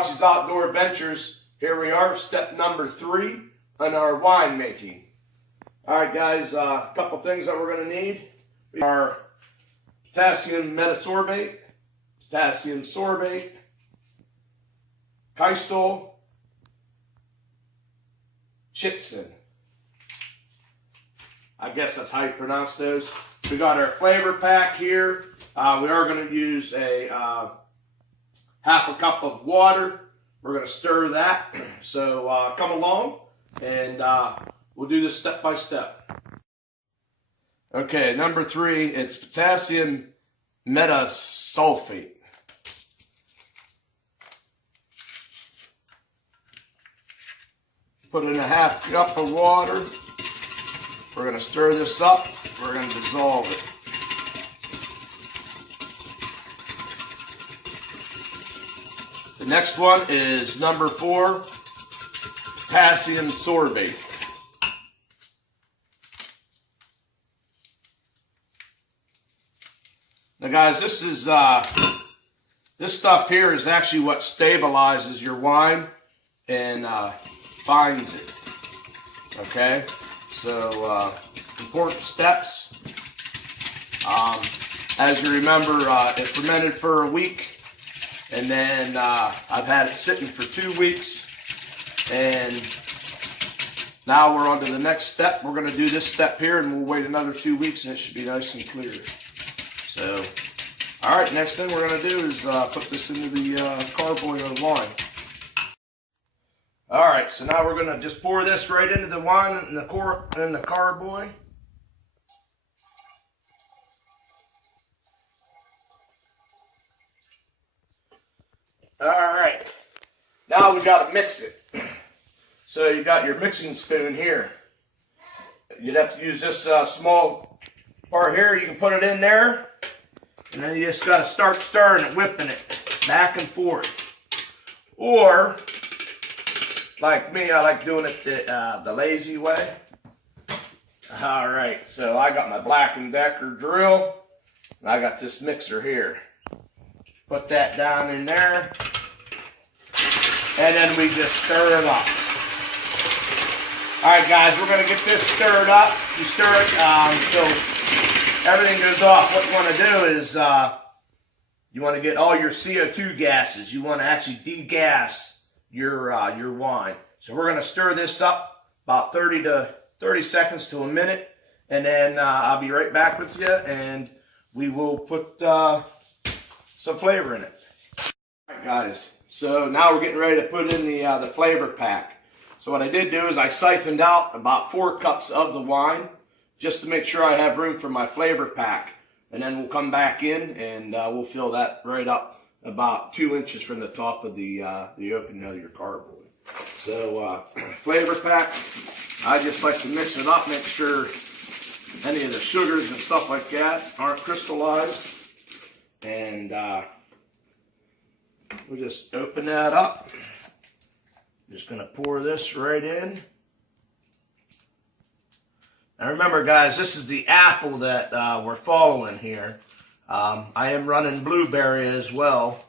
Foxy's Outdoor Adventures. Here we are, step number 3 on our wine making. Alright guys, a couple things that we're going to need are potassium metasorbate, potassium sorbate, Keystol, Chitsin. I guess that's how you pronounce those. We got our flavor pack here. We are going to use a half a cup of water. We're going to stir that. So come along and we'll do this step by step. Okay, number 3, it's potassium metasulfate. Put in a half cup of water. We're going to stir this up. We're going to dissolve it. The next one is number 4, potassium sorbate. Now guys, this stuff here is actually what stabilizes your wine and binds it. Okay, so important steps. As you remember, it fermented for a week, and then I've had it sitting for 2 weeks, and now we're on to the next step. We're going to do this step here, and we'll wait another 2 weeks, and it should be nice and clear. So, all right, next thing we're going to do is put this into the carboy of wine. All right, so now we're going to just pour this right into the wine and the carboy. All right, now we got to mix it. So you got your mixing spoon here. You'd have to use this small part here. You can put it in there, and then you just got to start stirring it, whipping it back and forth. Or, like me, I like doing it the lazy way. All right, so I got my Black & Decker drill, and I got this mixer here. Put that down in there, and then we just stir it up. All right, guys, we're going to get this stirred up. You stir it until everything goes off. What you want to do is you want to get all your CO2 gases. You want to actually degas your wine. So we're going to stir this up about 30 seconds to a minute, and then I'll be right back with you, and we will put some flavor in it. All right, guys. So now we're getting ready to put in the flavor pack. So what I did do is I siphoned out about 4 cups of the wine just to make sure I have room for my flavor pack. And then we'll come back in and we'll fill that right up about 2 inches from the top of the opening of your carboy. So flavor pack, I just like to mix it up, make sure any of the sugars and stuff like that aren't crystallized. And we'll just open that up. Just going to pour this right in. Now remember guys, this is the apple that we're following here. I am running blueberry as well.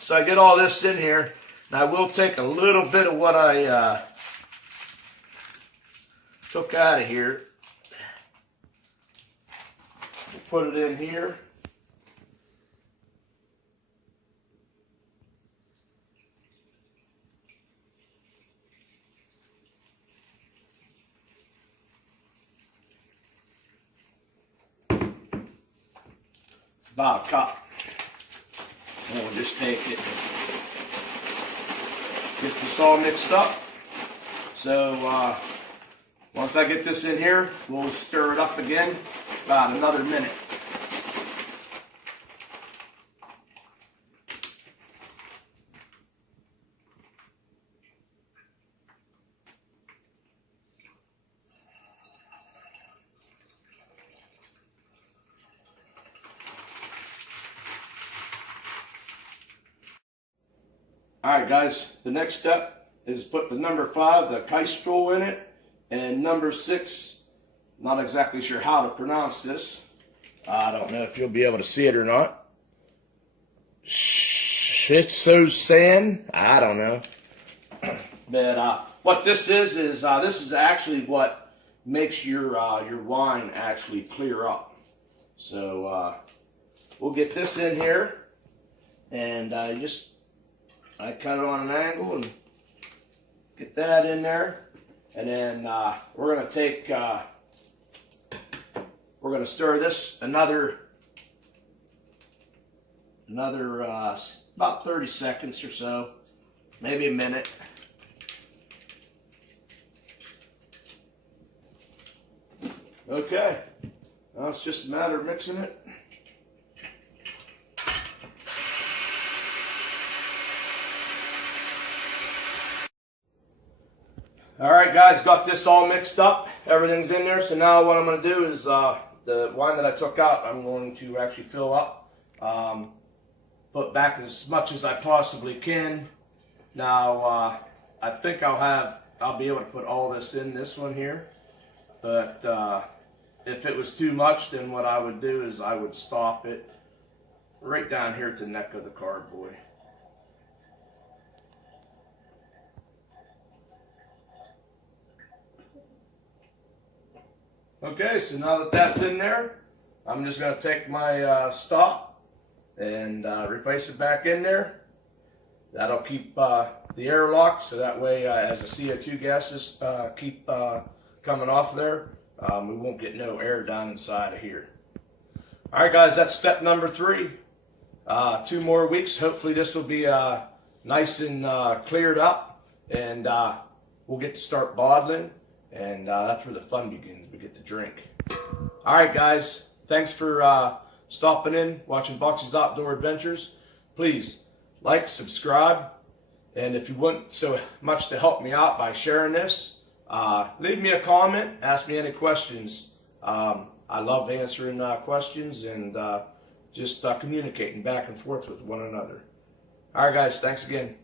So I get all this in here, and I will take a little bit of what I took out of here. Put it in here. About a cup. And we'll just take it, get this all mixed up. So once I get this in here, we'll stir it up again about another minute. Alright guys, the next step is put the number 5, the Keystol, in it, and number 6, not exactly sure how to pronounce this. I don't know if you'll be able to see it or not. Shitsu-san? I don't know. But what this is this is actually what makes your wine actually clear up. So we'll get this in here, and I cut it on an angle and get that in there, and then we're gonna take we're gonna stir this another about 30 seconds or so, maybe a minute. Okay, now it's just a matter of mixing it. Alright guys, got this all mixed up. Everything's in there. So now what I'm going to do is the wine that I took out, I'm going to actually fill up. Put back as much as I possibly can. Now I think I'll be able to put all this in this one here. But if it was too much, then what I would do is I would stop it right down here at the neck of the carboy. Okay, so now that that's in there, I'm just going to take my stop and replace it back in there. That'll keep the air locked, so that way as the CO2 gases keep coming off there, we won't get no air down inside of here. Alright guys, that's step number 3. 2 more weeks, hopefully this will be nice and cleared up, and we'll get to start bottling, and that's where the fun begins. We get to drink. Alright guys, thanks for stopping in, watching Boxy's Outdoor Adventures. Please like, subscribe, and if you want so much to help me out by sharing this, leave me a comment, ask me any questions. I love answering questions and just communicating back and forth with one another. Alright guys, thanks again.